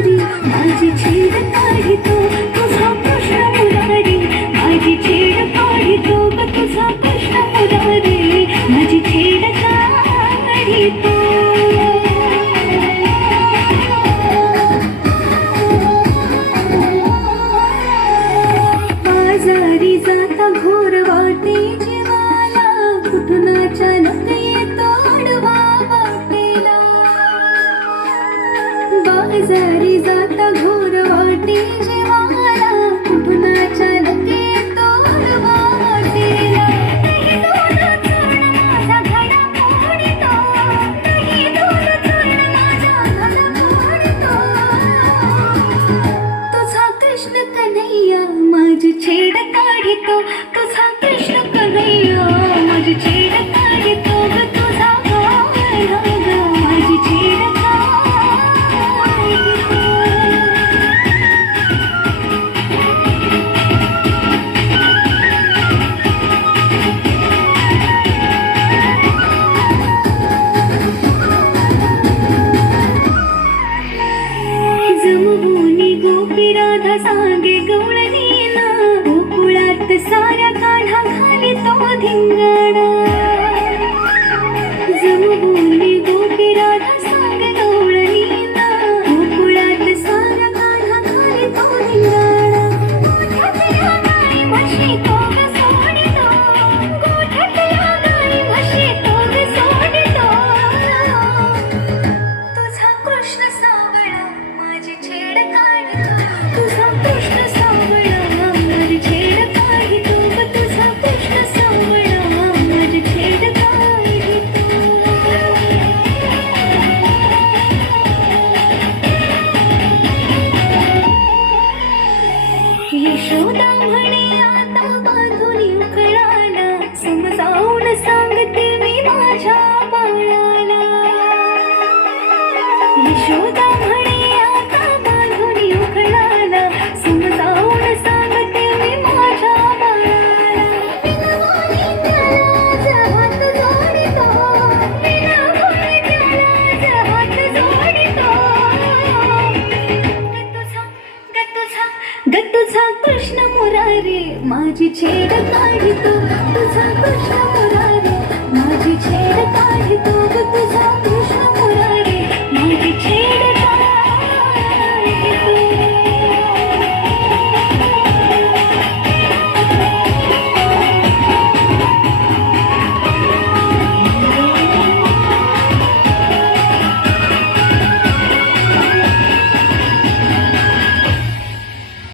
मुरारी माझी छेड काढितो तुझा कृष्ण मुरारी माझी छेड काढितो ग तुझा कृष्ण मुरारी माझी छेड काढितो. आजारी जाता घोर वाटे जीवाला कुठून अचानक येतो आडवा वाटेला. बाजारी जाता घोर वाटे जीवाला कुठून अचानक येतो आडवा वाटेला. नाही दोन चूर्ण माझा घडा मोडीतो नाही दोन चूर्ण माझा घडा मोडीतो. तुझा कृष्ण कन्हैया माझी छेड काढितो तुझा कृष्ण कन्हैया माझी छेड काढितो ग तुझा गौर ग माझी छेड काढितो. जमभूनी गोपी राधा सांगे गवळणीला गोकुळात साऱ्या काढा घाली तो धिंगाणा. जमभूनी गोपी राधा सांगे गवळणीला गोकुळात साऱ्या काढा घाली तो धिंगाणा. गोठ्यातल्या गाई म्हशी तो ग सोडितो गोठ्यातल्या गाई म्हशी तो ग सोडितो. तुझा कृष्ण सावळा माझी छेड काढितो तुझा कृष्ण सावळा माझी छेड काढितो ग तुझा कृष्ण सावळा माझी छेड काढितो. यशोदा म्हणे आता बांधून उकळाला समजावून सांगते मी माझ्या बाळाला. यशोदा म्हणे आता बांधून उकळाला समजावून सांगते मी माझ्या बाळाला. विनवानी त्याला हात जोडितो विनवानी त्याला हात जोडितो. ग तुझा कृष्ण मुरारी माझी छेड काढितो तुझा कृष्ण